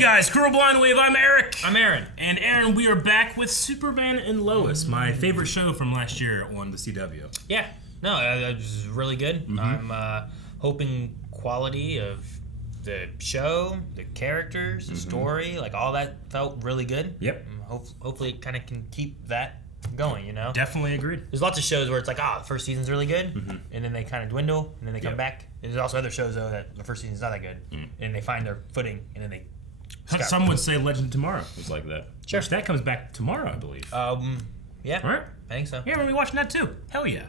guys, Cruel Blind Wave, I'm Eric. I'm Aaron. And Aaron, we are back with Superman and Lois, my favorite show from last year on the CW. Yeah, no, it was really good. I'm hoping quality of the show, the characters, the story, like all that felt really good. Yep. Hopefully it kind of can keep that going, you know? Definitely agreed. There's lots of shows where it's like, the first season's really good, and then they kind of dwindle, and then they come back. And there's also other shows, though, that the first season's not that good, and they find their footing, and then they Some would say Legend of Tomorrow was like that. Sure. Which that comes back tomorrow, I believe. Yeah. Right? I think so. Yeah, we're going to be watching that too. Hell yeah.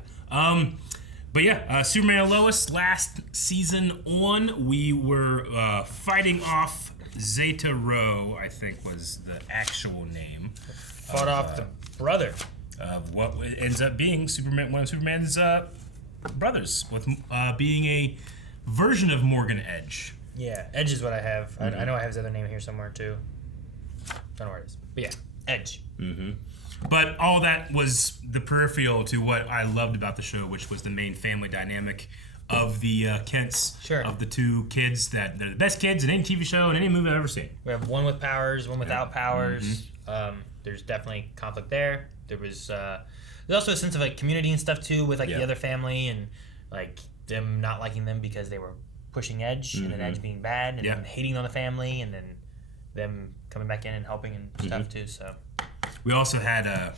But yeah, Superman and Lois, last season on, we were fighting off Zeta Rho, I think was the actual name. Fought off the brother of what ends up being one of Superman's brothers, with being a version of Morgan Edge. Yeah, Edge is what I have. I know I have his other name here somewhere too. Don't know where it is. But yeah, Edge. But all that was the peripheral to what I loved about the show, which was the main family dynamic of the Kents, of the two kids that they're the best kids in any TV show and any movie I've ever seen. We have one with powers, one without powers. There's definitely conflict there. There's also a sense of like community and stuff too with like the other family and like them not liking them because they were pushing Edge and then Edge being bad and then hating on the family and then them coming back in and helping and stuff too. So we also had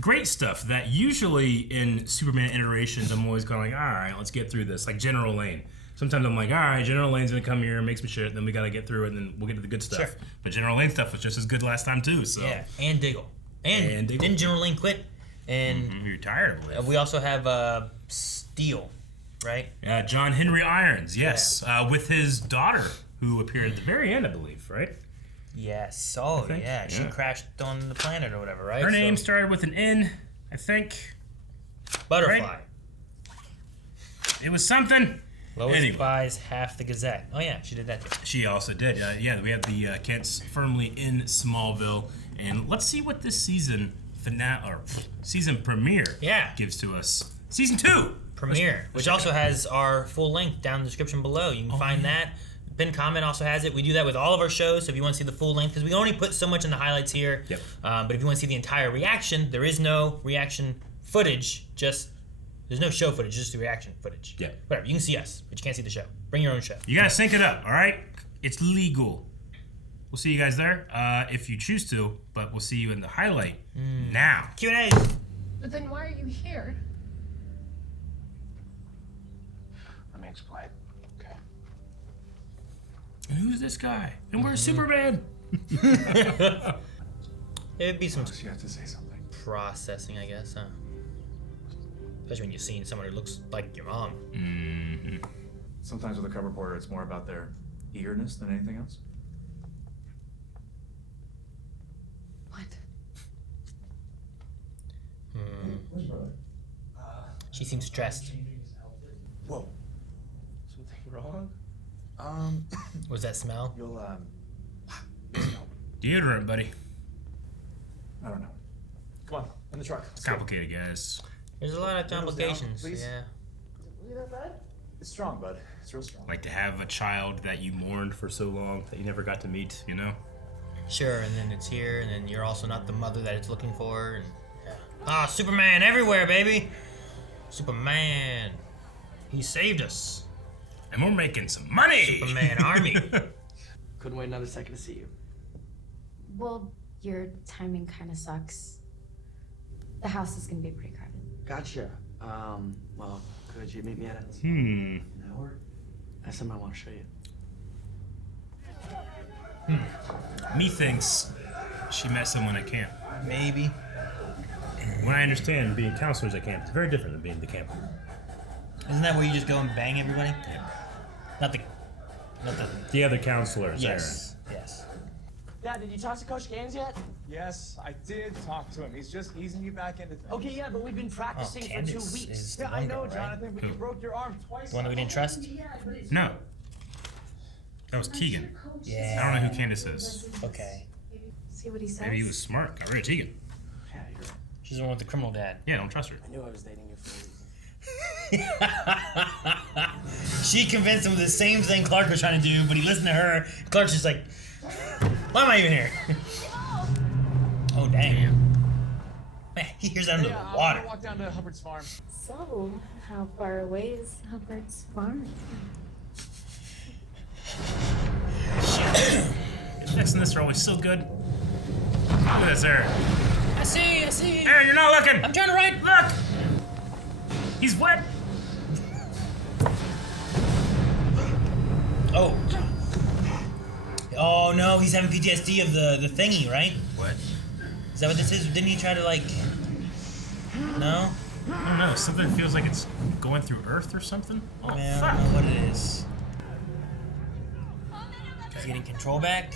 great stuff that usually in Superman iterations I'm always going like, all right, let's get through this. Like General Lane. Sometimes I'm like, all right, General Lane's gonna come here and make some shit, then we gotta get through it, and then we'll get to the good stuff. Sure. But General Lane stuff was just as good last time too. So yeah, and Diggle, and Diggle. Then General Lane quit, and he retired. We also have Steel, right? Yeah, John Henry Irons, yes, with his daughter who appeared at the very end, I believe, right? Yes. Oh yeah, she crashed on the planet or whatever, right? Her name started with an N, I think. Butterfly. Right? It was something. Lois buys half the Gazette. Oh yeah, she did that too. She also did. We have the Kents firmly in Smallville, and let's see what this season finale or season premiere gives to us. Season 2 premiere, which also has our full length down in the description below. You can find that. Pinned comment also has it. We do that with all of our shows. So if you want to see the full length, because we only put so much in the highlights here. Yep. But if you want to see the entire reaction, there is no reaction footage. There's no show footage, just the reaction footage. Yeah. Whatever. You can see us, but you can't see the show. Bring your own show. You gotta sync it up, all right? It's legal. We'll see you guys there if you choose to, but we'll see you in the highlight now. Q&As. But then why are you here? Let me explain. Okay. And who's this guy? And where's Superman? It'd be some You have to say something. processing, I guess, huh? Especially when you've seen someone who looks like your mom. Sometimes with a cub reporter, it's more about their eagerness than anything else. What? Where's brother? She seems stressed. Whoa. Something wrong? What was that smell? You'll Deodorant, buddy. I don't know. Come on, in the truck. It's complicated, guys. There's a lot of complications. please. Yeah. Really that bad? It's strong, bud. It's real strong. Like to have a child that you mourned for so long that you never got to meet, you know? Sure, and then it's here, and then you're also not the mother that it's looking for, and Superman everywhere, baby. Superman. He saved us. And we're making some money. Superman Army. Couldn't wait another second to see you. Well, your timing kind of sucks. The house is gonna be pretty crowded. Gotcha. Well, could you meet me at it? Hmm. An hour? I have something I want to show you. Methinks she met someone at camp. Maybe. When I understand being counselors at camp, it's very different than being the camper. Isn't that where you just go and bang everybody? Yeah. Not the. The other counselors, Yes. Yes. Dad, did you talk to Coach Gaines yet? Yes, I did talk to him. He's just easing you back into things. Okay, yeah, but we've been practicing for 2 Candace weeks. is the Yeah, I one know, girl, right? Jonathan, but you broke your arm twice. The one that we didn't trust? Aaron. No. That was Keegan. Yeah. I don't know who Candace is. Okay. See what he says? Maybe he was smart. Got rid of Tegan. Yeah, you're right. She's the one with the criminal dad. Yeah, don't trust her. I knew I was dating you for a reason. She convinced him of the same thing Clark was trying to do, but he listened to her. Clark's just like, Why am I even here? Oh, dang. Man, he hears that under Yeah, the I'm water. gonna walk down to Hubbard's farm. So, how far away is Hubbard's farm? Fixing this are always so good. Look at this, Aaron. I see. Aaron, you're not looking. I'm trying to write. Look. He's wet. Oh. Oh no, he's having PTSD of the thingy, right? What? Is that what this is? Didn't he try to like? No. I don't know. Something feels like it's going through Earth or something. Oh, Man, I fuck. don't know what it is. He's getting control back.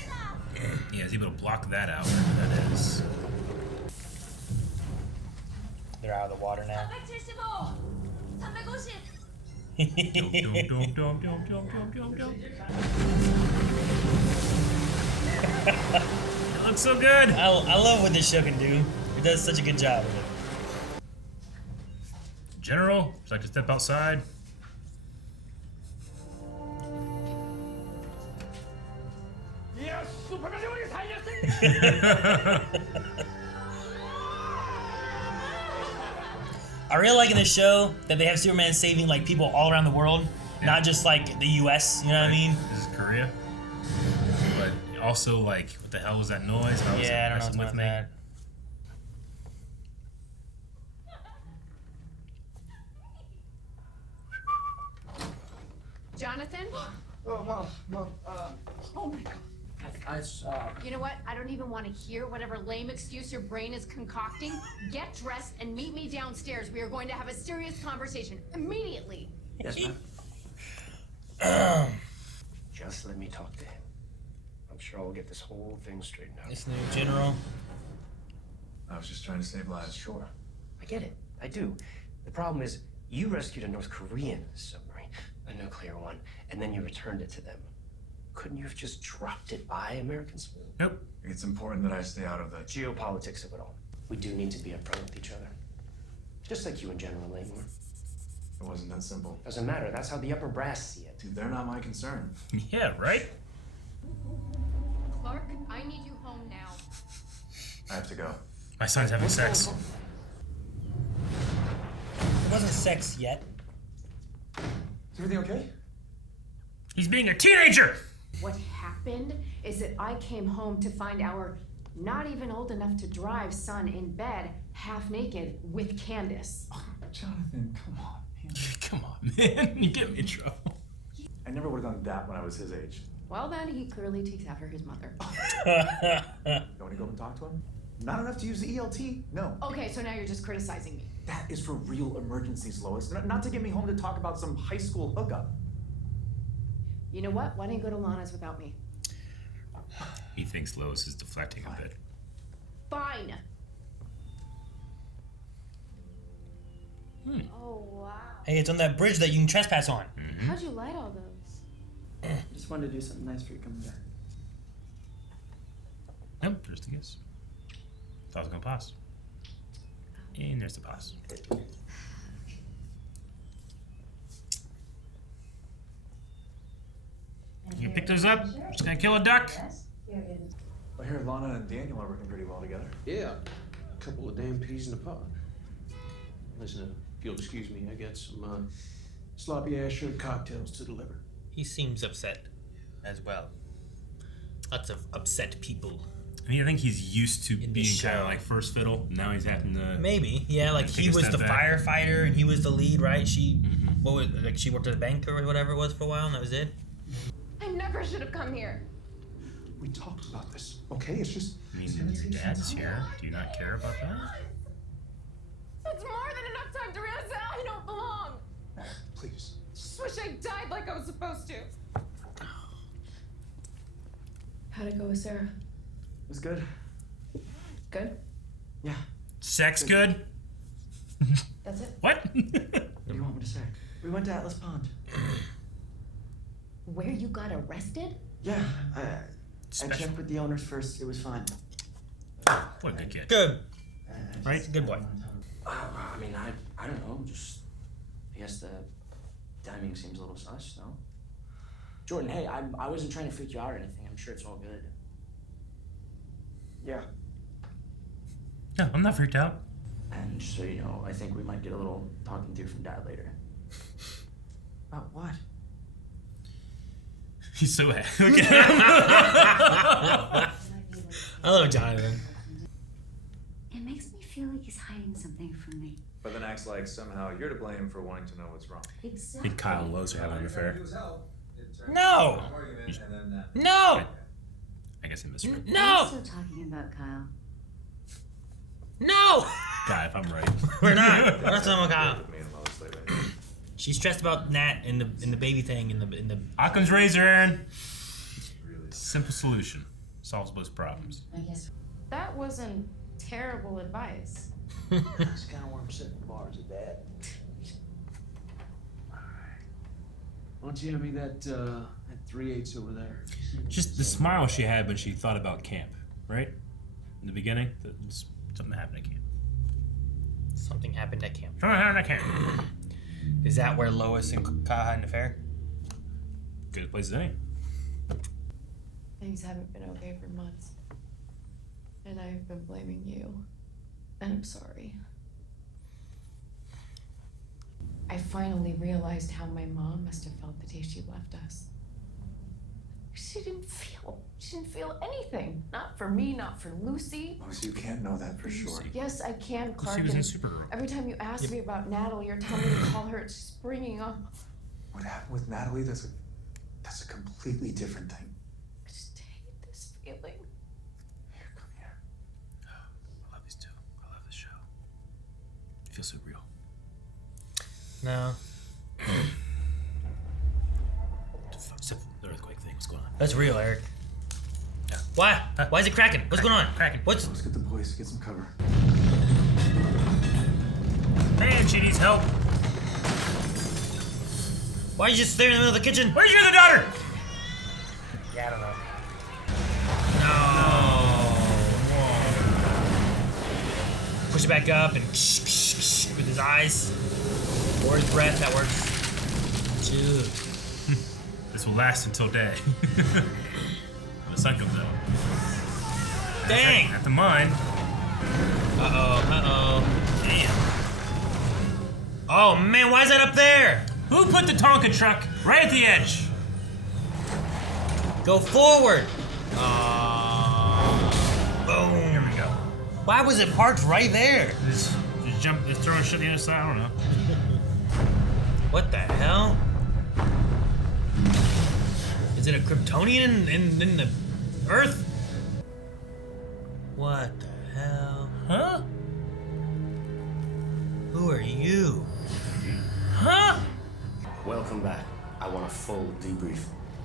Yeah, he's able to block that out, whatever that is. They're out of the water now. 350. It looks so good. I love what this show can do. It does such a good job of it. General, would you like to step outside? Yes, Superman Lois, I really like in this show that they have Superman saving like people all around the world, not just like the U.S. You know what I mean? This is Korea. But also, like, what the hell was that noise? How was Yeah, it I don't messing know with what's me? that. Jonathan? Oh, Mom, Oh my god. I You know what? I don't even want to hear whatever lame excuse your brain is concocting. Get dressed and meet me downstairs. We are going to have a serious conversation immediately. yes, ma'am. Just let me talk to him. I'm sure I'll get this whole thing straightened out. This new general. I was just trying to save lives. Sure, I get it. I do. The problem is, you rescued a North Korean submarine, a nuclear one, and then you returned it to them. Couldn't you have just dropped it by American soil? Nope. It's important that I stay out of the... Geopolitics of it all. We do need to be upfront with each other. Just like you and General Lane were. It wasn't that simple. Doesn't matter, that's how the upper brass see it. Dude, they're not my concern. Yeah, right? Clark, I need you home now. I have to go. My son's having sex. It wasn't sex yet. Is everything okay? He's being a teenager! What happened is that I came home to find our not even old enough to drive son in bed, half naked, with Candace. Jonathan, come on, man. Come on, man. You get me in trouble. I never would have done that when I was his age. Well, then he clearly takes after his mother. You want to go and talk to him? Not enough to use the ELT? No. Okay, so now you're just criticizing me. That is for real emergencies, Lois. Not to get me home to talk about some high school hookup. You know what? Why didn't you go to Lana's without me? He thinks Lois is deflecting a bit. Fine. Oh, wow. Hey, it's on that bridge that you can trespass on. How'd you light all those? Just wanted to do something nice for you coming back. Nope, just a guess. Thought I was gonna pass. And there's the pass. You pick those up? Just gonna kill a duck? I hear Lana and Daniel are working pretty well together. Yeah, a couple of damn peas in a pod. Listen, if you'll excuse me, I got some sloppy ass shrimp cocktails to deliver. He seems upset as well. Lots of upset people. I mean, I think he's used to In being this kind show. of like first fiddle. Now he's having to. Maybe, yeah. Like Take he a was step the back. firefighter and he was the lead, right? She, what was like? She worked at a bank or whatever it was for a while, and that was it. I never should have come here. We talked about this, okay? It's just... I mean, your dad's here. Do you not care about that? That's more than enough time to realize that I don't belong. Please. Just wish I died like I was supposed to. How'd it go with Sarah? It was good. Good? Yeah. Sex good? That's it? What? What do you want me to say? We went to Atlas Pond. Where you got arrested? Yeah, I Special. checked with the owners first. It was fine. What a good kid. Good, I right? Good boy. I mean, I don't know. Just, I guess the timing seems a little sus, no? Jordan, hey, I wasn't trying to freak you out or anything. I'm sure it's all good. Yeah. No, I'm not freaked out. And so you know, I think we might get a little talking to from Dad later. About what? He's so happy. I love Jonathan. It makes me feel like he's hiding something from me. But then acts like somehow you're to blame for wanting to know what's wrong. I Exactly. think Kyle and Lois are having an affair. No! No! I guess he misread. I'm No! still talking about Kyle. No! God, if I'm right. We're not. We're not talking about Kyle. Me and Lois lately. She's stressed about Nat and the baby thing in the. Occam's razor, Aaron. Simple solution. Solves most problems. I guess that wasn't terrible advice. That's kind of where I'm setting the bars at Dad. Why don't you hand me that 3/8 over there? Just the smile she had when she thought about camp, right? In the beginning, something happened at camp. Something happened at camp. Something happened at camp. Is that where Lois and Kyle had an affair? Good place as any. Things haven't been okay for months. And I've been blaming you. And I'm sorry. I finally realized how my mom must have felt the day she left us. She didn't feel anything. Not for me, not for Lucy. Lois, you can't know that for sure. Yes, I can, Clark. She was in and Supergirl. every time you ask me about Natalie or tell me to call her, it's just bringing up. What happened with Natalie, that's a completely different thing. I just hate this feeling. Here, come here. I love these two. I love this show. It feels so real. No. Except for the earthquake thing. What's going on? That's real, Eric. Why? Why is it cracking? What's going on? Cracking. What's? Let's get the boys, get some cover. Man, she needs help. Why are you just staring in the middle of the kitchen? Where's your other daughter? Yeah, I don't know. No. Push it back up and with his eyes or his breath. That works. Dude. This will last until day. When the sun comes out. Dang. At the mine. Damn. Oh man, why is that up there? Who put the Tonka truck right at the edge? Go forward. Boom. Here we go. Why was it parked right there? Just jump, just throw a shit the other side. I don't know. What the hell? Is it a Kryptonian in the Earth? What the hell? Huh? Who are you? Huh? Welcome back. I want a full debrief.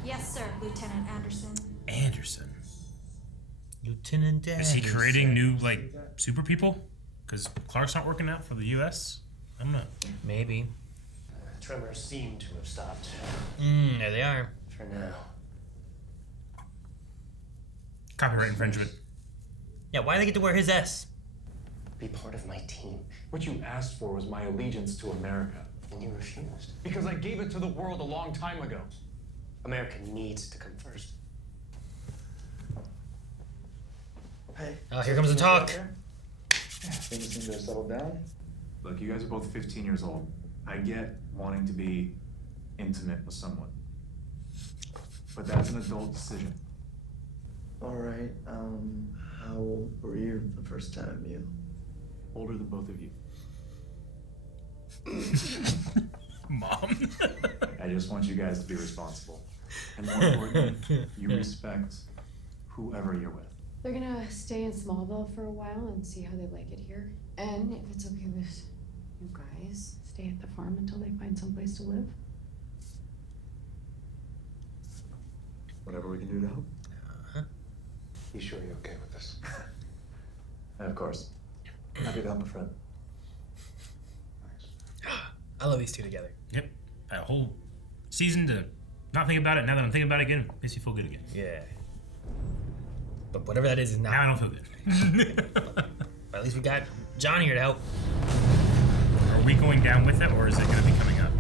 Yes, sir, Lieutenant Anderson. Anderson. Lieutenant Dan. Is he creating new, like, super people? Because Clark's not working out for the U.S.? I don't know. Maybe. Tremors seem to have stopped. There they are. For now. Copyright infringement. Yeah, why do they get to wear his S? Be part of my team. What you asked for was my allegiance to America. And you refused. Because I gave it to the world a long time ago. America needs to come first. Hey. Oh, here comes the talk. Things seem to have settled down. Look, you guys are both 15 years old. I get wanting to be intimate with someone. But that's an adult decision. All right, how old were you the first time you? Older than both of you. Mom. I just want you guys to be responsible. And more importantly, you respect whoever you're with. They're gonna stay in Smallville for a while and see how they like it here. And if it's okay with you guys, stay at the farm until they find someplace to live. Whatever we can do to help. You sure you're okay with this? Of course. Happy to help a friend. I love these two together. Yep. A whole season to not think about it. Now that I'm thinking about it again, makes me feel good again. Yeah. But whatever that is Now I not. don't feel good. But at least we got John here to help. Are we going down with it, or is it going to be coming up?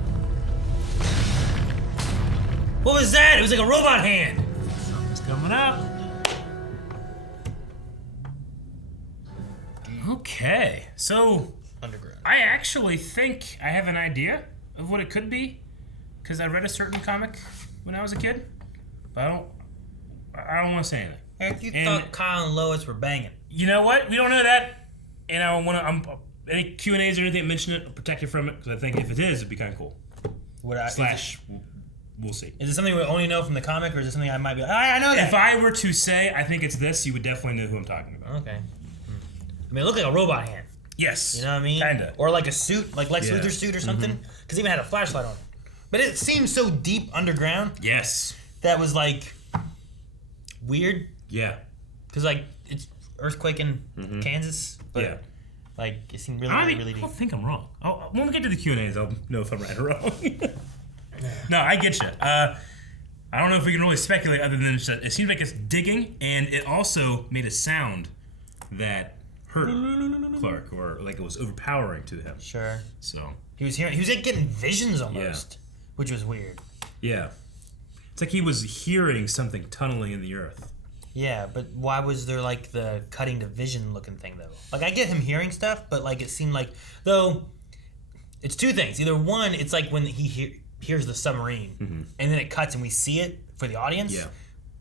What was that? It was like a robot hand. Something's coming up. Okay, so Underground. I actually think I have an idea of what it could be, because I read a certain comic when I was a kid, but I don't want to say anything. If you thought Kyle and Lois were banging. You know what? We don't know that, and I want to. Any Q&As or anything that mention it, I'll protect you from it, because I think if it is, it'd be kind of cool. We'll see. Is it something we only know from the comic, or is it something I might be like, I know that? If I were to say, I think it's this, you would definitely know who I'm talking about. Okay. I mean, it looked like a robot hand. Yes. You know what I mean? Kinda. Or like a suit, like Lex Luthor's suit or something. Because he even had a flashlight on it. But it seems so deep underground. Yes. That was like weird. Yeah. Because like it's earthquake in Kansas. But like it seemed really deep. I don't think I'm wrong. When we get to the Q&As, I'll know if I'm right or wrong. No, I get you. I don't know if we can really speculate other than it seems like it's digging, and it also made a sound that hurt Clark, or like it was overpowering to him. Sure. So he was like getting visions almost, which was weird. Yeah. It's like he was hearing something tunneling in the earth. Yeah, but why was there like the cutting to vision looking thing though? Like I get him hearing stuff, but like it seemed like though it's two things. Either one, it's like when he hears the submarine and then it cuts and we see it for the audience. Yeah.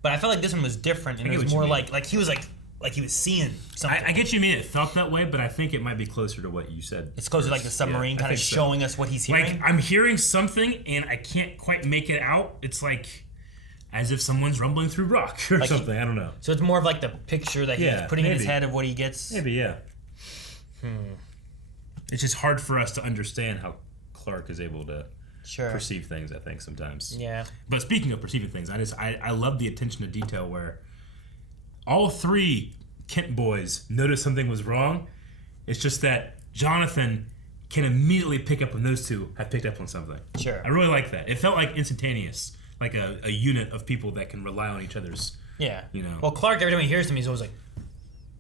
But I felt like this one was different and it was more like he was like he was seeing something. I get you mean it felt that way, but I think it might be closer to what you said. It's closer to like the submarine kind of showing us what he's hearing. Like I'm hearing something and I can't quite make it out. It's like as if someone's rumbling through rock or like something. I don't know. So it's more of like the picture that he's putting in his head of what he gets. Maybe, yeah. It's just hard for us to understand how Clark is able to perceive things, I think, sometimes. Yeah. But speaking of perceiving things, I love the attention to detail where all three Kent boys noticed something was wrong. It's just that Jonathan can immediately pick up when those two have picked up on something. Sure. I really like that. It felt like instantaneous, like a unit of people that can rely on each other's. Yeah. You know. Well, Clark, every time he hears them, he's always like.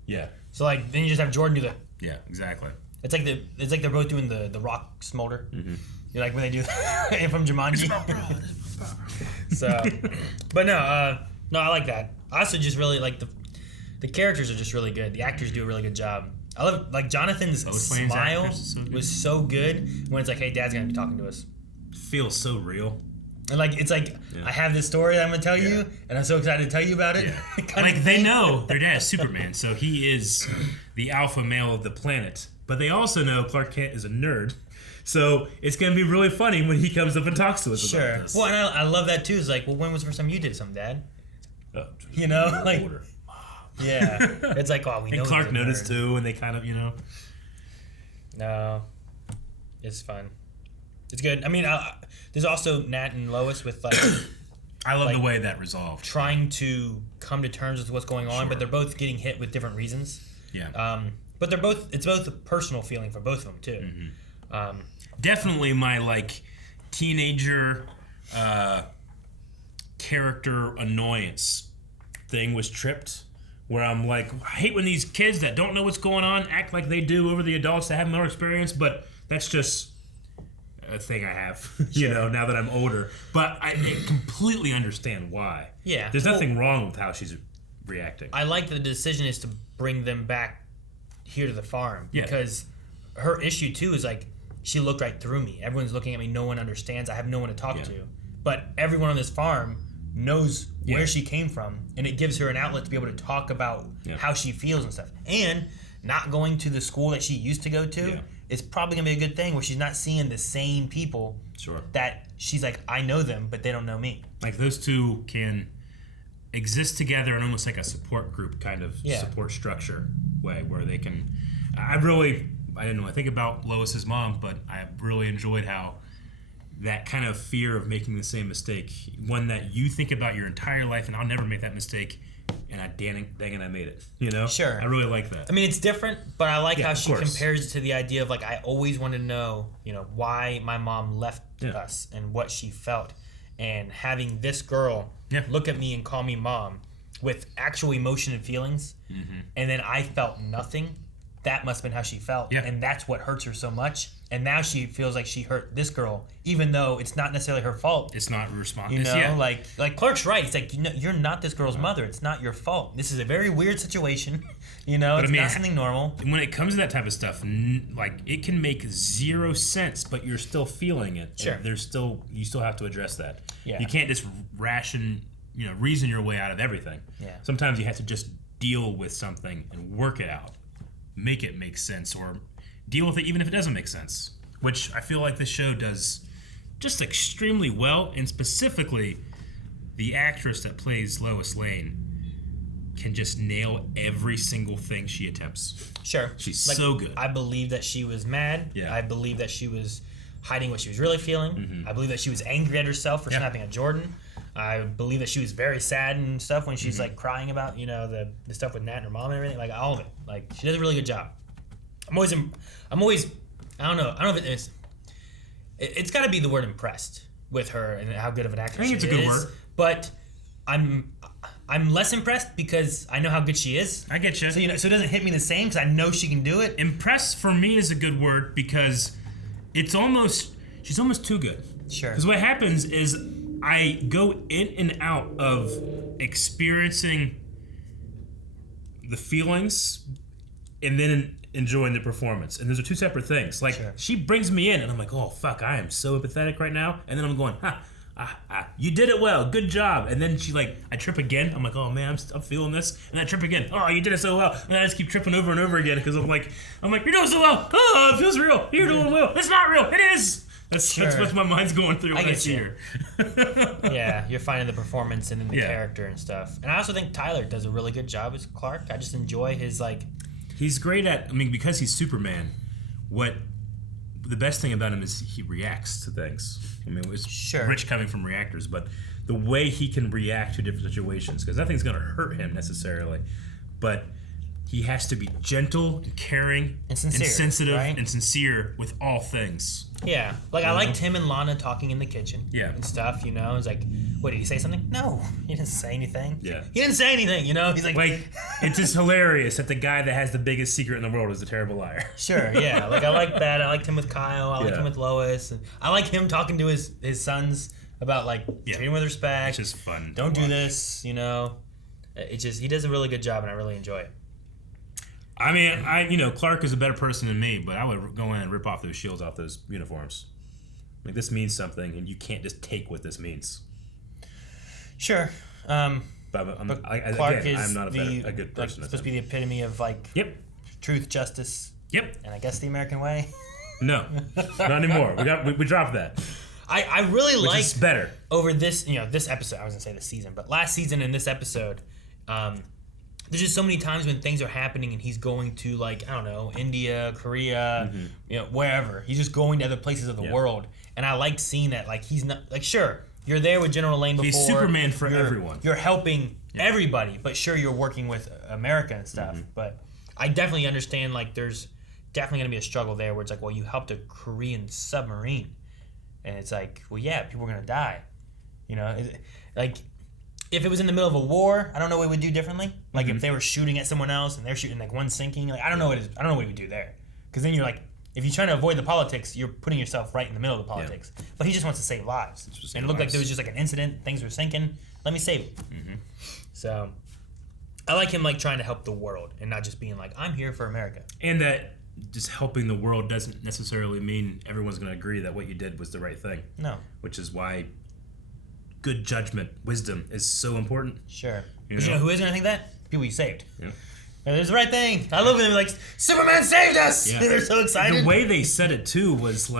Yeah. So like, then you just have Jordan do the. Yeah, exactly. It's like they're both doing the rock smolder. You're like when they do from Jumanji. So, but no, I like that. I also just really like the characters are just really good. The actors do a really good job. I love like Jonathan's smile was so good when it's like, hey, Dad's gonna be talking to us. Feels so real. And like it's like I have this story that I'm gonna tell you, and I'm so excited to tell you about it. Yeah. Like they know their dad is Superman, so he is the alpha male of the planet. But they also know Clark Kent is a nerd, so it's gonna be really funny when he comes up and talks to us about this. Well, and I love that too. It's like, well, when was the first time you did something, Dad? You know, like yeah, it's like we know. And Clark noticed too, and they kind of No, it's fun. It's good. I mean, there's also Nat and Lois with like. I love the way that resolved. Trying to come to terms with what's going on, but they're both getting hit with different reasons. Yeah. But it's both a personal feeling for both of them too. Definitely my like teenager character annoyance thing was tripped. Where I'm like, I hate when these kids that don't know what's going on act like they do over the adults that have more experience, but that's just a thing I have, now that I'm older. But I completely understand why. Yeah. There's nothing wrong with how she's reacting. I like that the decision is to bring them back here to the farm. Yeah. Because her issue, too, is like, she looked right through me. Everyone's looking at me. No one understands. I have no one to talk to. But everyone on this farm knows where she came from, and it gives her an outlet to be able to talk about how she feels and stuff. And not going to the school that she used to go to is probably going to be a good thing where she's not seeing the same people that she's like, I know them, but they don't know me. Like those two can exist together in almost like a support group kind of support structure way where they can... I didn't know, I think about Lois's mom, but I really enjoyed how that kind of fear of making the same mistake, one that you think about your entire life, and I'll never make that mistake, and dang it, I made it. Sure. I really like that. I mean, it's different, but I like how she compares it to the idea of like, I always wanted to know, why my mom left us and what she felt, and having this girl look at me and call me mom with actual emotion and feelings, and then I felt nothing. That must have been how she felt, and that's what hurts her so much. and now she feels like she hurt this girl, even though it's not necessarily her fault. It's not responsible. You know, yeah. like Clark's right. It's like, you're not this girl's mother. It's not your fault. This is a very weird situation. You know, But it's not something normal. When it comes to that type of stuff, like it can make zero sense, but you're still feeling it. Sure. You still have to address that. Yeah. You can't just reason your way out of everything. Yeah. Sometimes you have to just deal with something and work it out, make it make sense, or deal with it even if it doesn't make sense. Which I feel like this show does just extremely well, and specifically, the actress that plays Lois Lane can just nail every single thing she attempts. Sure. She's so good. I believe that she was mad. Yeah. I believe that she was hiding what she was really feeling. I believe that she was angry at herself for snapping at Jordan. I believe that she was very sad and stuff when she's like crying about, the stuff with Nat and her mom and everything. Like, all of it. Like, she does a really good job. I'm always I don't know if it's got to be the word impressed with her and how good of an actress she is. I think it's a good word. But I'm less impressed because I know how good she is. I get you. So it doesn't hit me the same because I know she can do it. Impressed for me is a good word because she's almost too good. Sure. Because what happens is I go in and out of experiencing the feelings and then enjoying the performance. And those are two separate things. Like, she brings me in and I'm like, oh, fuck, I am so empathetic right now. And then I'm going, you did it well. Good job. And then I trip again. I'm like, oh, man, I'm feeling this. And I trip again. Oh, you did it so well. And I just keep tripping over and over again because I'm like, you're doing so well. Oh, it feels real. You're doing well. It's not real. It is. That's what my mind's going through when I see her. Yeah, you're finding the performance and then the character and stuff. And I also think Tyler does a really good job as Clark. I just enjoy his, He's great at, because he's Superman, the best thing about him is he reacts to things. It's rich coming from reactors, but the way he can react to different situations, because nothing's going to hurt him necessarily, but he has to be gentle and caring and sincere, and sensitive, right? and sincere with all things. Yeah, I liked him and Lana talking in the kitchen and stuff, It's like, what, did he say something? No, he didn't say anything. Yeah. He didn't say anything, He's like... it's just hilarious that the guy that has the biggest secret in the world is a terrible liar. Sure, yeah. I like that. I liked him with Kyle. I liked him with Lois. And I like him talking to his sons about, treating him with respect. It's just fun. Don't do this, It's just, he does a really good job, and I really enjoy it. Clark is a better person than me, but I would go in and rip off those shields off those uniforms. This means something, and you can't just take what this means. Sure. But Clark I'm not a good person. Supposed to be the epitome of truth, justice. Yep. And I guess the American way. No, not anymore. We dropped that. I really like is better over this this episode. I was gonna say this season, but last season and this episode. There's just so many times when things are happening and he's going to India, Korea, wherever. He's just going to other places of the world, and I like seeing that. He's not sure you're there with General Lane before. He's Superman for everyone. You're helping everybody, but sure you're working with America and stuff. But I definitely understand there's definitely gonna be a struggle there where it's you helped a Korean submarine, and it's people are gonna die, If it was in the middle of a war, I don't know what we would do differently. If they were shooting at someone else and they're shooting one sinking, I don't know what I don't know what we would do there. Because then you're if you're trying to avoid the politics, you're putting yourself right in the middle of the politics. Yeah. But he just wants to save lives. And it looked like there was just an incident, things were sinking. Let me save it. So I like him trying to help the world and not just being I'm here for America. And that just helping the world doesn't necessarily mean everyone's going to agree that what you did was the right thing. No. Which is why good judgment, wisdom is so important. Sure. But who is going to think that? People you saved. Yeah. And it's the right thing. I love them Superman saved us! Yeah. They're so excited. The way they said it, too, was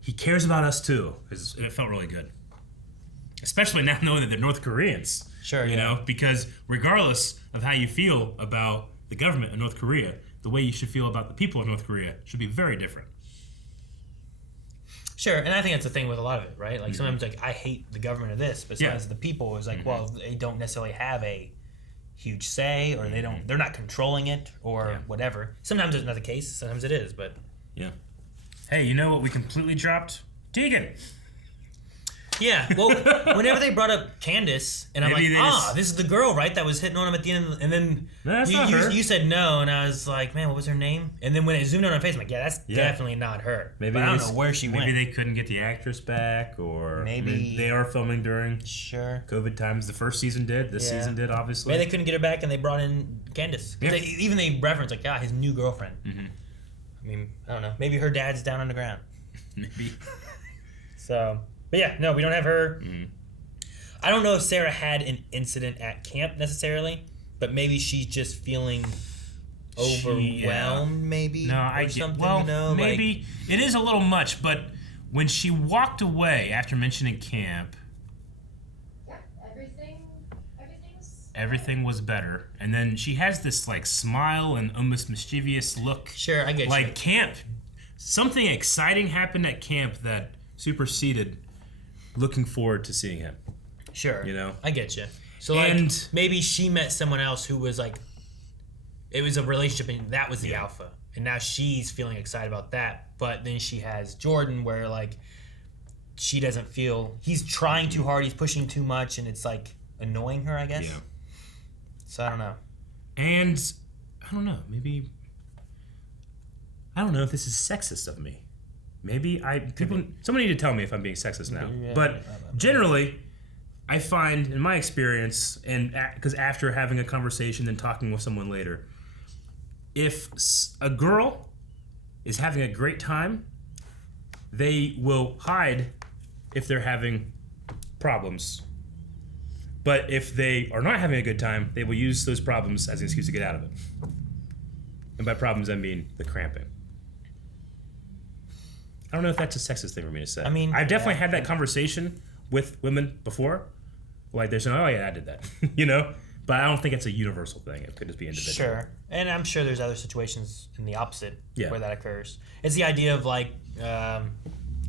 he cares about us, too. It felt really good. Especially now knowing that they're North Koreans. Sure, You know, because regardless of how you feel about the government of North Korea, the way you should feel about the people of North Korea should be very different. Sure, and I think that's the thing with a lot of it, right? Sometimes I hate the government of this, but sometimes the people is well, they don't necessarily have a huge say, or they're not controlling it, or whatever. Sometimes it's not the case, sometimes it is, but yeah. Hey, you know what we completely dropped? Tegan. Yeah, well, whenever they brought up Candace, and I'm Maybe like, this is the girl, right, that was hitting on him at the end, and then No, that's not her. you said no, and I was like, man, what was her name? And then when it zoomed on her face, I'm like, yeah, that's definitely not her. Maybe but I don't know where she went. Maybe they couldn't get the actress back, or Maybe they are filming during COVID times. The first season did. This season did, obviously. Maybe they couldn't get her back, and they brought in Candace. Yeah. They reference like, his new girlfriend. Mm-hmm. I mean, I don't know. Maybe her dad's down on the ground. Maybe. So, but yeah, no, we don't have her. Mm-hmm. I don't know if Sarah had an incident at camp necessarily, but maybe she's just feeling overwhelmed, maybe. No, I get. Well, you know, maybe it is a little much, but when she walked away after mentioning camp, everything was better, and then she has this like smile and almost mischievous look. Sure, I get like you. Camp, something exciting happened at camp that superseded looking forward to seeing him. Sure, you know, I get you. So like, maybe she met someone else who was like, it was a relationship, and that was the alpha, and now she's feeling excited about that. But then she has Jordan, where like she doesn't feel he's trying too hard, he's pushing too much, and it's like annoying her, I guess. Yeah. So I don't know. And I don't know, maybe I don't know if this is sexist of me. Maybe somebody need to tell me if I'm being sexist now. But generally, I find in my experience, and because after having a conversation and talking with someone later, if a girl is having a great time, they will hide if they're having problems. But if they are not having a good time, they will use those problems as an excuse to get out of it. And by problems, I mean the cramping. I don't know if that's a sexist thing for me to say. I mean, I've definitely had that conversation with women before. Like they're saying, oh yeah, I did that. You know? But I don't think it's a universal thing. It could just be individual. Sure. And I'm sure there's other situations in the opposite where that occurs. It's the idea of like,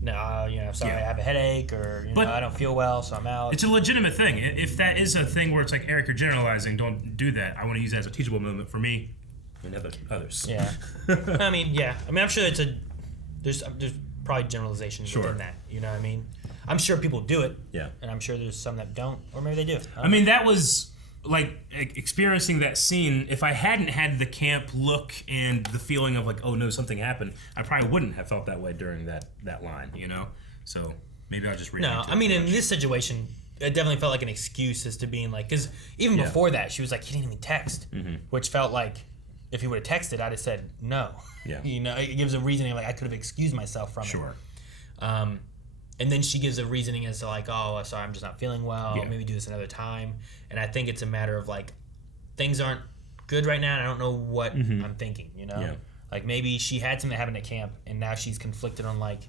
no, you know, sorry, I have a headache, or you know, I don't feel well, so I'm out. It's a legitimate thing. If that is a thing where it's like, Eric, you're generalizing, don't do that. I want to use that as a teachable moment for me and others. Yeah. I mean, I'm sure there's probably generalizations within that. You know what I mean? I'm sure people do it. Yeah. And I'm sure there's some that don't, or maybe they do. I mean, that was like experiencing that scene. If I hadn't had the camp look and the feeling of like, oh no, something happened, I probably wouldn't have felt that way during that line, you know? So maybe I'll just read it. No, I mean, in this situation, it definitely felt like an excuse as to being like, because even before that, she was like, he didn't even text, which felt like if he would have texted, I'd have said no. Yeah. You know, it gives a reasoning like I could have excused myself from it. Sure. And then she gives a reasoning as to like, oh, sorry, I'm just not feeling well. Maybe do this another time. And I think it's a matter of like, things aren't good right now, and I don't know what I'm thinking, you know? Yeah. Like maybe she had something happen at camp, and now she's conflicted on like,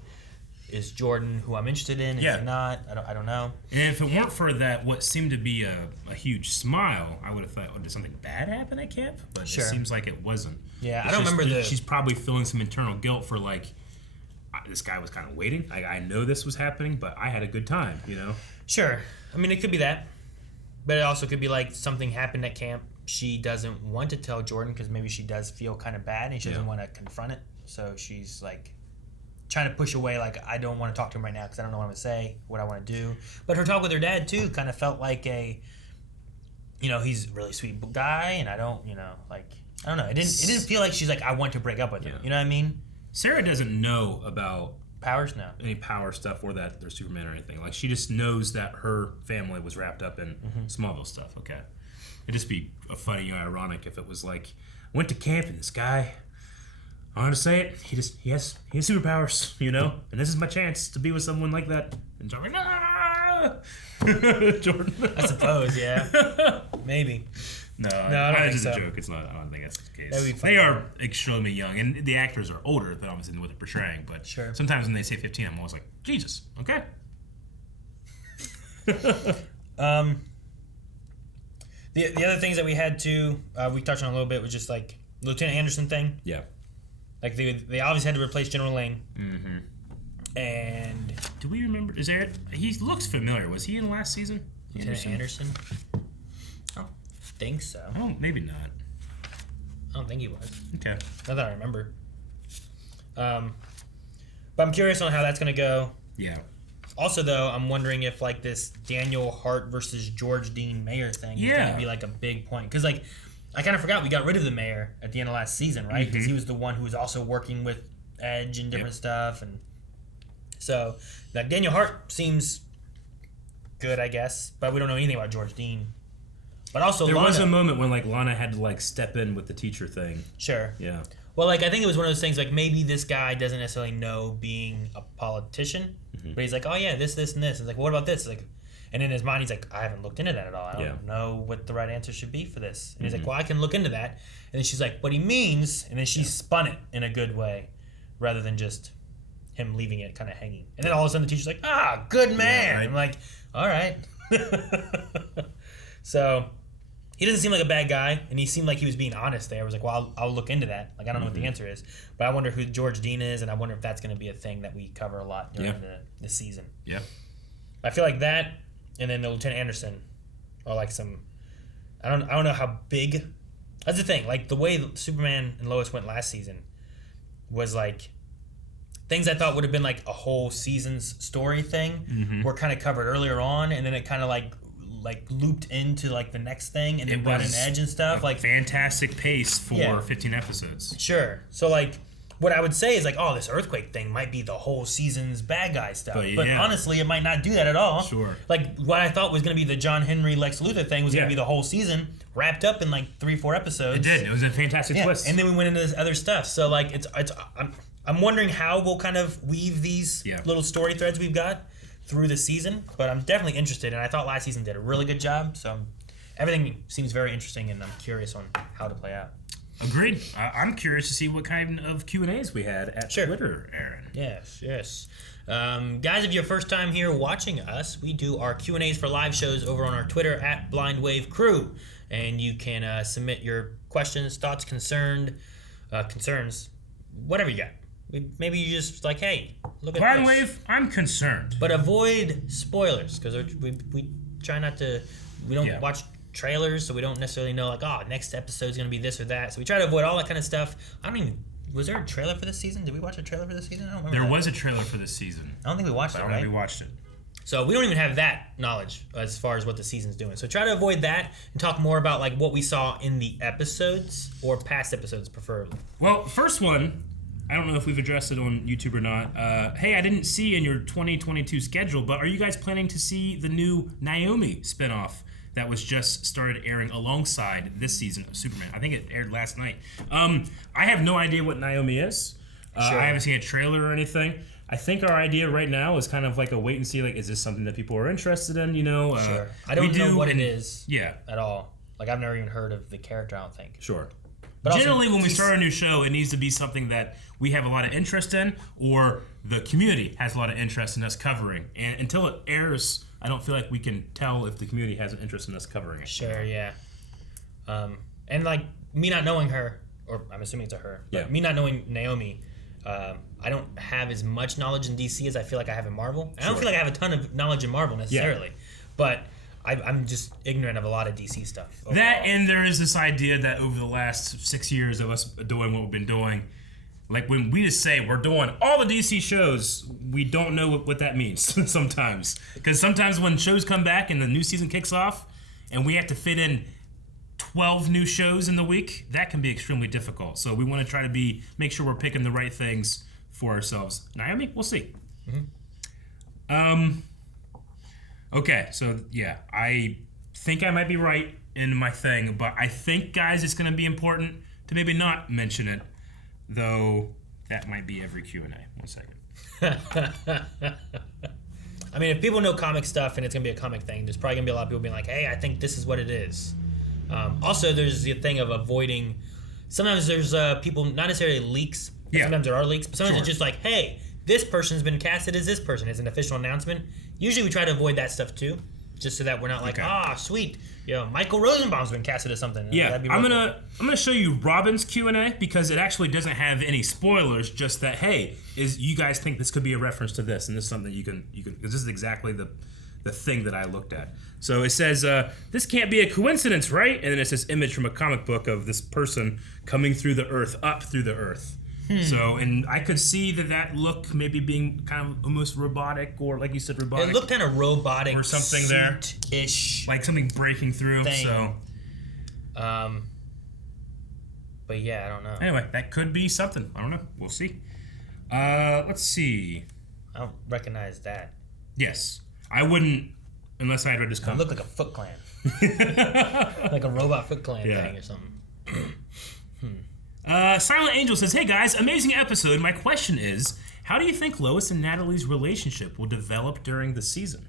is Jordan who I'm interested in? Is he not? I don't know. And if it weren't for that, what seemed to be a huge smile, I would have thought, oh, did something bad happen at camp? But it seems like it wasn't. Yeah, It's I don't remember she's probably feeling some internal guilt for like, this guy was kind of waiting. I know this was happening, but I had a good time, you know? Sure. I mean, it could be that. But it also could be like something happened at camp. She doesn't want to tell Jordan because maybe she does feel kind of bad and she doesn't want to confront it. So she's like trying to push away, like, I don't want to talk to him right now because I don't know what I'm going to say, what I want to do. But her talk with her dad, too, kind of felt like a, you know, he's a really sweet guy, and I don't, you know, like, I don't know. It didn't feel like she's like, I want to break up with him. You know what I mean? Sarah doesn't know about powers, any power stuff, or that they're Superman or anything. Like, she just knows that her family was wrapped up in Smallville stuff. Okay, it'd just be funny, ironic if it was like, I went to camp and this guy, I want to say it, he has superpowers, you know, and this is my chance to be with someone like that. And Jordan, Jordan. I suppose, yeah, maybe. No, I don't think it's so. a joke. It's not. I don't think that's the case. That would be funny. They are extremely young, and the actors are older than obviously what they're portraying. But sometimes when they say 15, I'm always like, Jesus, okay. The other things that we had to we touched on a little bit was just like Lieutenant Anderson thing. Yeah. Like they obviously had to replace General Lane. And do we remember? Is there? He looks familiar. Was he in last season? Lieutenant Anderson? I don't think so. Oh, maybe not. I don't think he was. Okay. Not that I remember. But I'm curious on how that's gonna go. Yeah. Also, though, I'm wondering if like this Daniel Hart versus George Dean Mayer thing is going to be like a big point. Because like I kind of forgot we got rid of the mayor at the end of last season, right? Because he was the one who was also working with Edge and different stuff, and so like Daniel Hart seems good, I guess, but we don't know anything about George Dean. But also, there Lana, was a moment when like Lana had to like step in with the teacher thing. Sure. Yeah. Well, like I think it was one of those things. Like maybe this guy doesn't necessarily know being a politician, but he's like, oh yeah, this, and this. It's like, well, what about this? Like, and in his mind, he's like, I haven't looked into that at all. I don't know what the right answer should be for this. And he's like, well, I can look into that. And then she's like, what he means, and then she spun it in a good way, rather than just him leaving it kind of hanging. And then all of a sudden, the teacher's like, good man. Yeah, right. I'm like, all right. So he doesn't seem like a bad guy, and he seemed like he was being honest there. I was like, well, I'll look into that. Like, I don't know what the answer is, but I wonder who George Dean is, and I wonder if that's going to be a thing that we cover a lot during the season. Yeah. I feel like that, and then the Lieutenant Anderson are like some. I don't know how big. That's the thing. Like the way Superman and Lois went last season was like things I thought would have been like a whole season's story thing were kind of covered earlier on, and then it kind of like looped into like the next thing, and then brought in Edge and stuff. Like fantastic pace for 15 episodes. Sure. So like what I would say is like, oh, this earthquake thing might be the whole season's bad guy stuff. But honestly, it might not do that at all. Sure. Like what I thought was going to be the John Henry Lex Luthor thing was going to be the whole season wrapped up in like 3-4 episodes. It did. It was a fantastic twist. And then we went into this other stuff. So like I'm wondering how we'll kind of weave these little story threads we've got through the season. But I'm definitely interested, and I thought last season did a really good job. So everything seems very interesting, and I'm curious on how to play out. Agreed. I'm curious to see what kind of Q&As we had at Twitter, Aaron. Yes. Guys, if you're first time here watching us, we do our Q&As for live shows over on our Twitter at Blind Wave Crew. And you can submit your questions, thoughts, concerns, whatever you got. Maybe you just like, hey, look at Blind this. Wave, I'm concerned. But avoid spoilers, because we try not to, we don't watch trailers, so we don't necessarily know like, oh, next episode's gonna be this or that. So we try to avoid all that kind of stuff. Was there a trailer for this season? Did we watch a trailer for this season? I don't remember. There was a trailer for this season. I don't think we watched it, I don't think we watched it. So we don't even have that knowledge as far as what the season's doing. So try to avoid that and talk more about like what we saw in the episodes or past episodes preferably. Well, first one, I don't know if we've addressed it on YouTube or not. Hey, I didn't see in your 2022 schedule, but are you guys planning to see the new Naomi spinoff that was just started airing alongside this season of Superman? I think it aired last night. I have no idea what Naomi is. I haven't seen a trailer or anything. I think our idea right now is kind of like a wait and see. Like, is this something that people are interested in? You know, I don't know what it is. Yeah, at all. Like I've never even heard of the character. I don't think. Sure. But generally, when we start a new show, it needs to be something that we have a lot of interest in, or the community has a lot of interest in us covering. And until it airs, I don't feel like we can tell if the community has an interest in us covering it. Sure, yeah. And like me not knowing her, or I'm assuming it's a her, but me not knowing Naomi, I don't have as much knowledge in DC as I feel like I have in Marvel. I don't feel like I have a ton of knowledge in Marvel necessarily, but I'm just ignorant of a lot of DC stuff. Overall. That, and there is this idea that over the last 6 years of us doing what we've been doing, like when we just say we're doing all the DC shows, we don't know what that means sometimes. Because sometimes when shows come back and the new season kicks off and we have to fit in 12 new shows in the week, that can be extremely difficult. So we want to try to make sure we're picking the right things for ourselves. Naomi, we'll see. Okay, so yeah, I think I might be right in my thing, but I think, guys, it's going to be important to maybe not mention it, though that might be every Q&A. 1 second. I mean, if people know comic stuff and it's going to be a comic thing, there's probably going to be a lot of people being like, hey, I think this is what it is. Also, there's the thing of avoiding, sometimes there's people, not necessarily leaks, sometimes there are leaks, but sometimes it's just like, hey, this person's been casted as this person, as an official announcement. Usually we try to avoid that stuff too, just so that we're not like, sweet, Michael Rosenbaum's been casted as something. Yeah, I'm gonna show you Robin's Q&A because it actually doesn't have any spoilers. Just that, hey, you guys think this could be a reference to this, and this is something you can because this is exactly the thing that I looked at. So it says, this can't be a coincidence, right? And then it's this image from a comic book of this person coming through the earth, up through the earth. So, and I could see that look maybe being kind of almost robotic, or like you said, robotic. It looked kind of robotic or something there, ish, like something breaking through. Thing. So, but yeah, I don't know. Anyway, that could be something. I don't know. We'll see. Let's see. I don't recognize that. Yes, I wouldn't unless I had read this comic. It looked like a Foot Clan, like a robot Foot Clan thing or something. Silent Angel says, "Hey guys, amazing episode. My question is, how do you think Lois and Natalie's relationship will develop during the season?"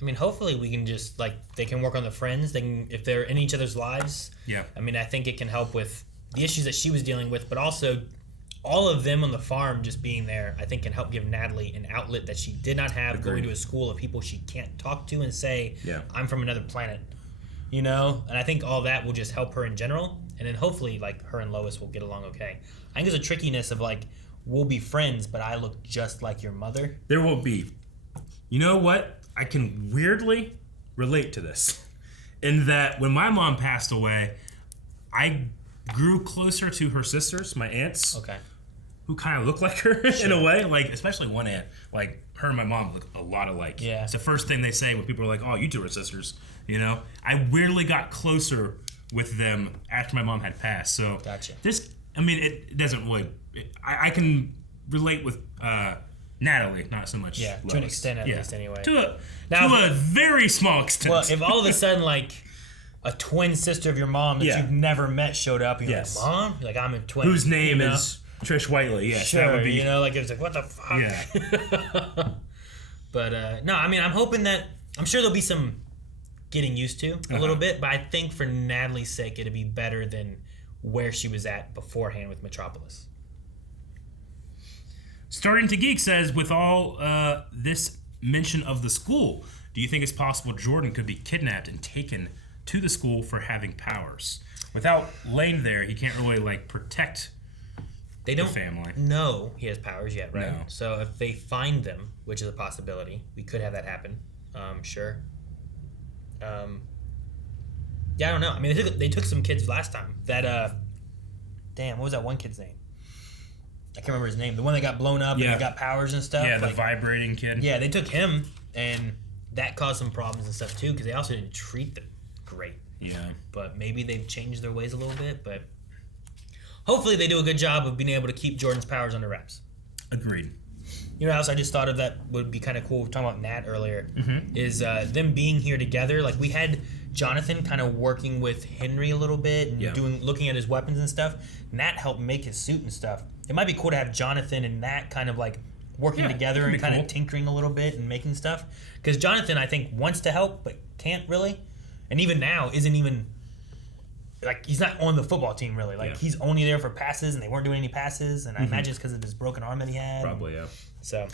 I mean, hopefully we can just, like, they can work on the friends. They can, if they're in each other's lives. Yeah. I mean, I think it can help with the issues that she was dealing with, but also all of them on the farm just being there, I think can help give Natalie an outlet that she did not have. Agreed. Going to a school of people she can't talk to and say, Yeah. I'm from another planet, you know? And I think all that will just help her in general. And then hopefully, like, her and Lois will get along okay. I think there's a trickiness of, like, we'll be friends, but I look just like your mother. There will be. You know what? I can weirdly relate to this. In that when my mom passed away, I grew closer to her sisters, my aunts. Okay. Who kind of look like her in a way. Like, especially one aunt. Like, her and my mom look a lot alike. Yeah. It's the first thing they say when people are like, oh, you two are sisters. You know? I weirdly got closer with them after my mom had passed. So, Gotcha. This, I mean, it doesn't really... I can relate with Natalie, not so much Yeah, Lois. to an extent at least anyway. To a very small extent. Well, if all of a sudden, like, a twin sister of your mom that you've never met showed up, and you're like, Mom? You're like, I'm a twin. Whose name is Trish Whiteley. Yes, sure, that would be... you know, like, it was like, what the fuck? Yeah. But, no, I mean, I'm hoping that... I'm sure there'll be some getting used to a little bit, but I think for Natalie's sake, it'd be better than where she was at beforehand with Metropolis. Starting to Geek says, with all this mention of the school, do you think it's possible Jordan could be kidnapped and taken to the school for having powers? Without Lane there, he can't really, like, protect They don't the family. know he has powers yet, right? No. So if they find them, which is a possibility, we could have that happen. Sure. Yeah, I don't know. I mean, they took some kids last time. That damn, what was that one kid's name? I can't remember his name. The one that got blown up and he got powers and stuff. Yeah, the like, vibrating kid. Yeah, they took him, and that caused some problems and stuff too, because they also didn't treat them great. Yeah. But maybe they've changed their ways a little bit. But hopefully they do a good job of being able to keep Jordan's powers under wraps. Agreed. You know what else I just thought of that would be kind of cool? We were talking about Nat earlier. Is them being here together. Like, we had Jonathan kind of working with Henry a little bit and looking at his weapons and stuff. Nat helped make his suit and stuff. It might be cool to have Jonathan and Nat kind of like working together and kind of tinkering a little bit and making stuff. Because Jonathan, I think, wants to help but can't really. And even now isn't even... Like, he's not on the football team, really. Like, he's only there for passes, and they weren't doing any passes. And I imagine it's because of his broken arm that he had. Probably, yeah. So...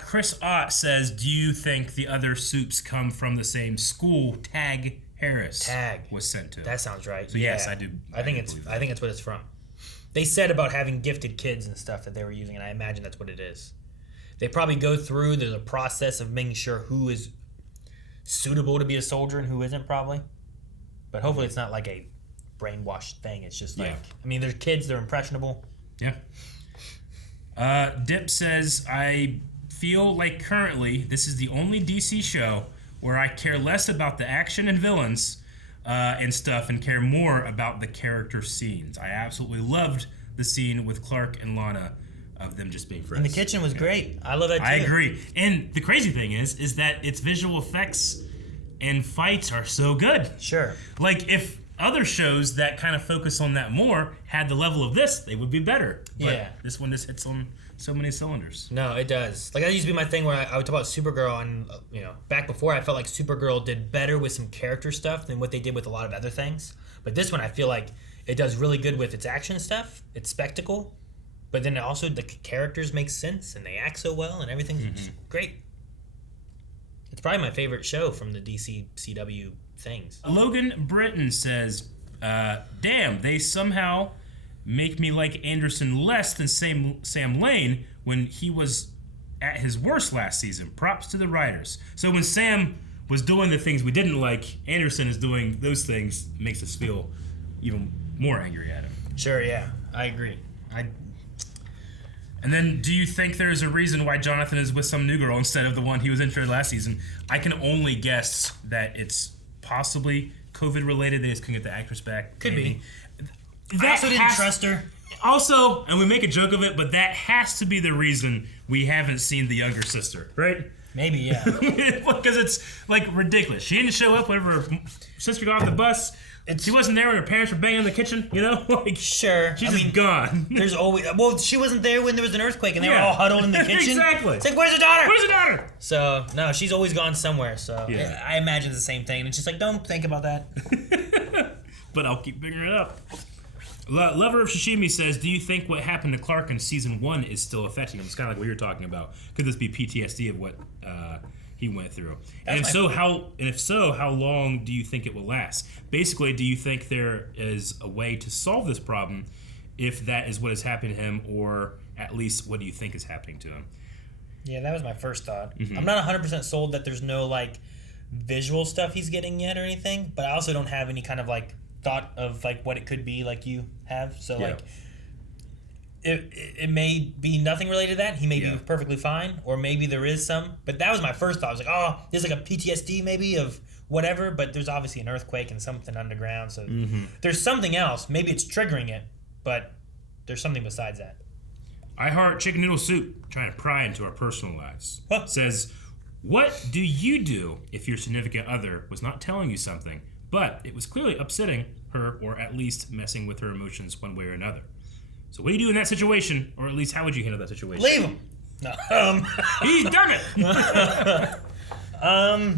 Chris Ott says, do you think the other soups come from the same school Tag Harris was sent to? That sounds right. So yes, I do. I think it's what it's from. They said about having gifted kids and stuff that they were using, and I imagine that's what it is. They probably go through, there's a process of making sure who is suitable to be a soldier and who isn't, probably. But hopefully it's not like a brainwashed thing. It's just like, I mean, they're kids, they're impressionable. Yeah. Dip says, I feel like currently this is the only DC show where I care less about the action and villains and stuff and care more about the character scenes. I absolutely loved the scene with Clark and Lana of them just being friends. And the kitchen was great. I love that too. I agree. And the crazy thing is that its visual effects and fights are so good. Sure. Like, if other shows that kind of focus on that more had the level of this, they would be better. But this one just hits on so many cylinders. No, it does. Like, that used to be my thing where I would talk about Supergirl, and, back before I felt like Supergirl did better with some character stuff than what they did with a lot of other things. But this one, I feel like it does really good with its action stuff, its spectacle, but then also the characters make sense, and they act so well, and everything's just great. It's probably my favorite show from the DC CW things. Logan Britton says, damn, they somehow make me like Anderson less than Sam Lane when he was at his worst last season. Props to the writers. So when Sam was doing the things we didn't like, Anderson is doing those things, makes us feel even more angry at him. Sure, yeah. I agree. And then, do you think there's a reason why Jonathan is with some new girl instead of the one he was interested in last season? I can only guess that it's possibly COVID related. They just couldn't get the actress back. Could maybe. be. I also didn't trust her. Also, and we make a joke of it, but that has to be the reason we haven't seen the younger sister, right? Maybe, yeah. Because it's like ridiculous. She didn't show up whenever her sister got off the bus. She wasn't there when her parents were banging in the kitchen, you know? Like, sure. She's just gone. There's always... Well, she wasn't there when there was an earthquake and they were all huddled in the kitchen. Exactly. It's like, where's her daughter? Where's her daughter? So, no, she's always gone somewhere. So, Yeah. I imagine it's the same thing. And it's just like, don't think about that. But I'll keep bringing it up. Lover of Shishimi says, do you think what happened to Clark in season 1 is still affecting him? It's kind of like what you're talking about. Could this be PTSD of what he went through? And if so, how long do you think it will last? Basically, do you think there is a way to solve this problem if that is what is happening to him, or at least what do you think is happening to him? Yeah, that was my first thought. Mm-hmm. I'm not 100% sold that there's no, like, visual stuff he's getting yet or anything, but I also don't have any kind of, like, thought of, like, what it could be like you have. So, like, it may be nothing related to that. He may be perfectly fine, or maybe there is some. But that was my first thought. I was like, oh, there's like a PTSD maybe of whatever, but there's obviously an earthquake and something underground. So there's something else. Maybe it's triggering it, but there's something besides that. I Heart Chicken Noodle Soup, trying to pry into our personal lives, says, what do you do if your significant other was not telling you something, but it was clearly upsetting her, or at least messing with her emotions one way or another? So what do you do in that situation, or at least how would you handle that situation? Leave him. No. He's done it.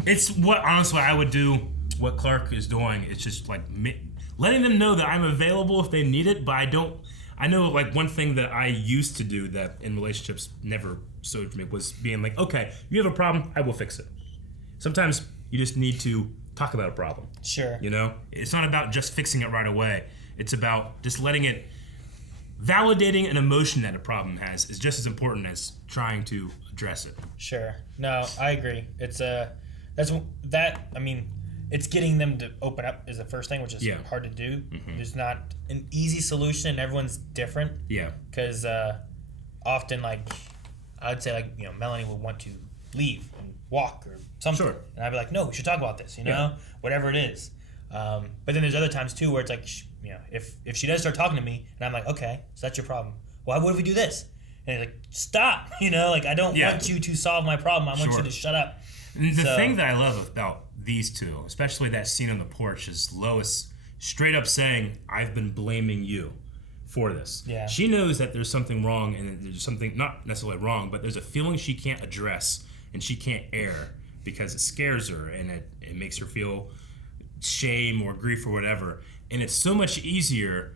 It's what, honestly, I would do. What Clark is doing, it's just like letting them know that I'm available if they need it. But I know like one thing that I used to do that in relationships never sewed for me was being like, okay, you have a problem, I will fix it. Sometimes you just need to talk about a problem. Sure. You know, it's not about just fixing it right away. It's about just letting it. Validating an emotion that a problem has is just as important as trying to address it. Sure. No, I agree. It's I mean, it's getting them to open up is the first thing, which is hard to do. Mm-hmm. There's not an easy solution, and everyone's different. Yeah. Because often, like, I'd say, like, you know, Melanie would want to leave and walk or something. Sure. And I'd be like, no, we should talk about this, you know, whatever it is. But then there's other times, too, where it's like, you know, if she does start talking to me, and I'm like, okay, so that's your problem. Well, what if we do this? And he's like, stop, you know, like, I don't want you to solve my problem. I want you to shut up. And the thing that I love about these two, especially that scene on the porch, is Lois straight up saying, I've been blaming you for this. Yeah. She knows that there's something wrong, and there's something not necessarily wrong, but there's a feeling she can't address and she can't air because it scares her and it makes her feel shame or grief or whatever. And it's so much easier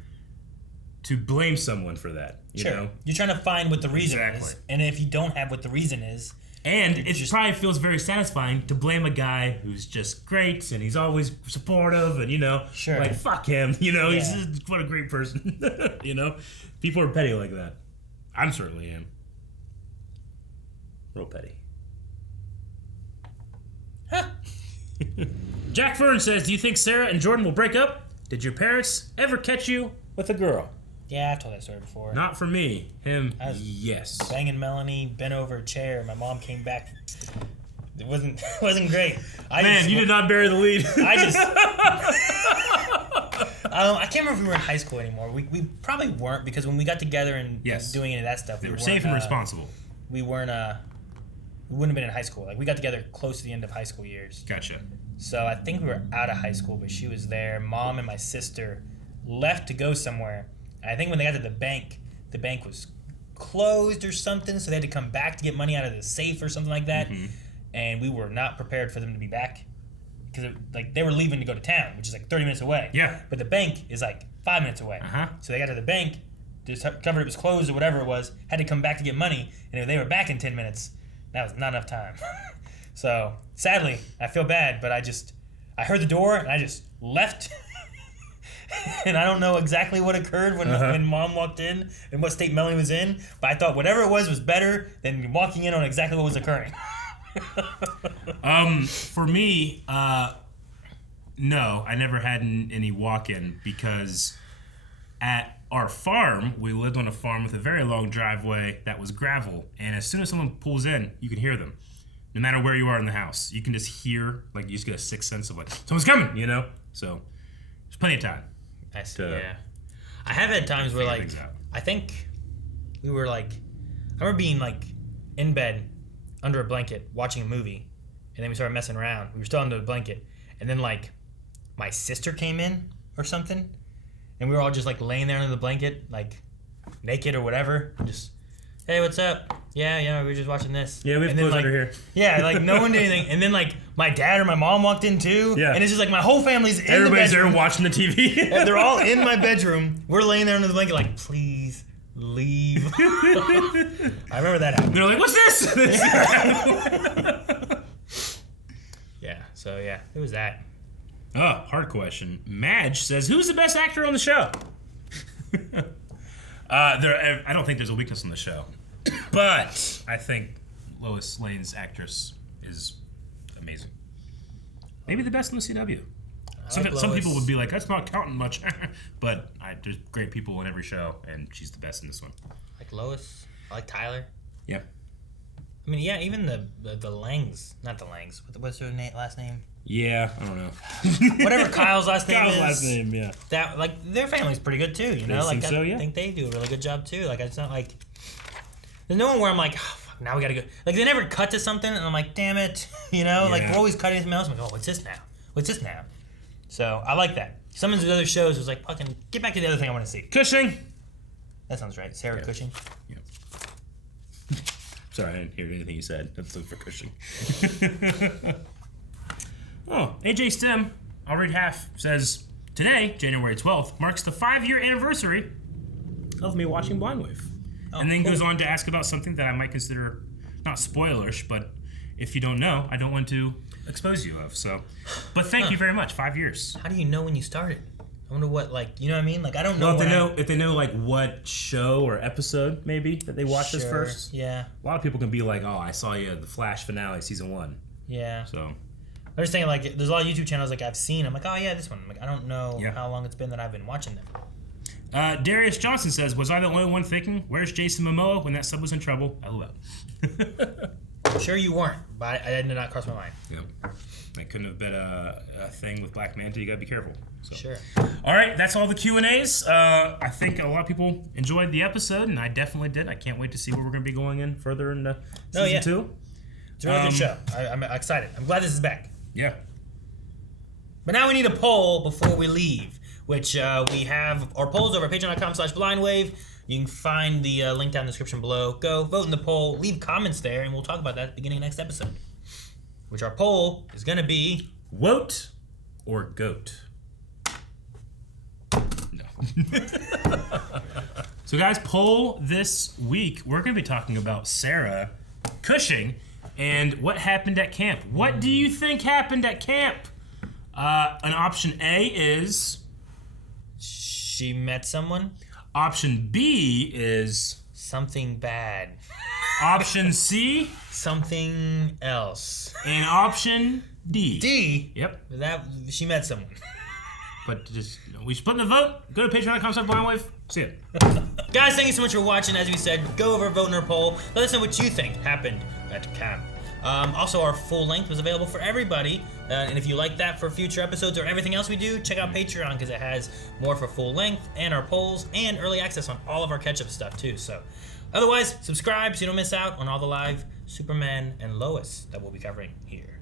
to blame someone for that. You know? You're trying to find what the reason is. And if you don't have what the reason is. And it probably feels very satisfying to blame a guy who's just great and he's always supportive and, you know, like, fuck him. You know, he's just, what a great person. You know? People are petty like that. I certainly am. Real petty. Huh. Jack Fern says, do you think Sarah and Jordan will break up? Did your parents ever catch you with a girl? Yeah, I've told that story before. Not for me. Him, yes. Banging Melanie, bent over a chair. My mom came back. It wasn't great. You did not bury the lead. I can't remember if we were in high school anymore. We probably weren't, because when we got together and doing any of that stuff, we were safe and responsible. We weren't. We wouldn't have been in high school. Like, we got together close to the end of high school years. Gotcha. So I think we were out of high school, but she was there. Mom and my sister left to go somewhere. And I think when they got to the bank was closed or something, so they had to come back to get money out of the safe or something like that. Mm-hmm. And we were not prepared for them to be back, because like they were leaving to go to town, which is like 30 minutes away. Yeah. But the bank is like 5 minutes away. Uh-huh. So they got to the bank, discovered it was closed or whatever it was, had to come back to get money, and if they were back in 10 minutes, that was not enough time. So sadly, I feel bad, but I heard the door and I just left. And I don't know exactly what occurred when Mom walked in and what state Melanie was in, but I thought whatever it was better than walking in on exactly what was occurring. For me, no, I never had any walk-in, because At our farm, we lived on a farm with a very long driveway that was gravel, and as soon as someone pulls in, you can hear them. No matter where you are in the house, you can just hear, like, you just get a sixth sense of, like, someone's coming, you know? So, there's plenty of time. I see, yeah. I have had times where, like, I think we were, like, I remember being, like, in bed under a blanket watching a movie, and then we started messing around. We were still under the blanket, and then, like, my sister came in or something, and we were all just, like, laying there under the blanket, like, naked or whatever, and just, hey, what's up? Yeah, we were just watching this. Yeah, we have clothes under here. Yeah, like, no one did anything. And then, like, my dad or my mom walked in, too. Yeah. And it's just, like, my whole family's in Everybody's the bedroom. there watching the TV. And they're all in my bedroom. We're laying there under the blanket, like, please leave. I remember that happened. They're like, what's this? Yeah, so, yeah, it was that. Oh, hard question. Madge says, who's the best actor on the show? I don't think there's a weakness on the show. But I think Lois Lane's actress is amazing. Maybe the best in the CW. Some people would be like, that's not counting much. But there's great people in every show, and she's the best in this one. I like Lois. I like Tyler. Yeah. I mean, yeah, even the Langs. Not the Langs. What's her last name? Yeah, I don't know. Whatever Kyle's last name is. Kyle's last name, yeah. That, like, their family's pretty good, too, you know? Like, so, yeah. I think they do a really good job, too. Like, it's not like... There's no one where I'm like, oh, fuck, now we gotta go. Like, they never cut to something, and I'm like, damn it. You know? Yeah. Like, we're always cutting something else. I'm like, oh, what's this now? What's this now? So, I like that. Some of the other shows was like, fucking, get back to the other thing I want to see. Cushing. That sounds right. Sarah Cushing. Yeah. Sorry, I didn't hear anything you said. Let's look for Cushing. Oh, AJ Stim, I'll read half, says, today, January 12th, marks the 5-year anniversary of me watching Blind Wave. Oh, and then cool. goes on to ask about something that I might consider not spoilerish, but if you don't know, I don't want to expose you of. So, but thank you very much. 5 years. How do you know when you started? I wonder what, like, you know what I mean? Like, I don't know. Well, if they know like what show or episode maybe that they watched this first. Yeah. A lot of people can be like, oh, I saw you at the Flash finale, season 1. Yeah. So. I'm just thinking, like, there's a lot of YouTube channels like I've seen. I'm like, oh yeah, this one. I'm like, I don't know Yeah. how long it's been that I've been watching them. Darius Johnson says, was I the only one thinking, where's Jason Momoa when that sub was in trouble? LOL. I'm sure you weren't, but I did not cross my mind. Yep. That couldn't have been a thing with Black Manta. You gotta be careful. So. Sure. All right, that's all the Q&As. I think a lot of people enjoyed the episode, and I definitely did. I can't wait to see where we're gonna be going in further into season 2. It's a really good show. I'm excited. I'm glad this is back. Yeah. But now we need a poll before we leave, which we have our polls over at patreon.com/blindwave. You can find the link down in the description below. Go vote in the poll, leave comments there, and we'll talk about that at the beginning of next episode. Which our poll is going to be... Woat or goat? No. So guys, poll this week. We're going to be talking about Sarah Cushing and what happened at camp. What do you think happened at camp? An option A is... She met someone? Option B is... Something bad. Option C? Something else. And option D? D? Yep. That she met someone. But just, we split the vote. Go to patreon.com/blindwave. See it. Guys, thank you so much for watching. As we said, go over, vote in our poll. Let us know what you think happened at camp. Also, our full length was available for everybody. And if you like that for future episodes or everything else we do, check out Patreon because it has more for full length and our polls and early access on all of our catch-up stuff too. So, otherwise, subscribe so you don't miss out on all the live Superman and Lois that we'll be covering here.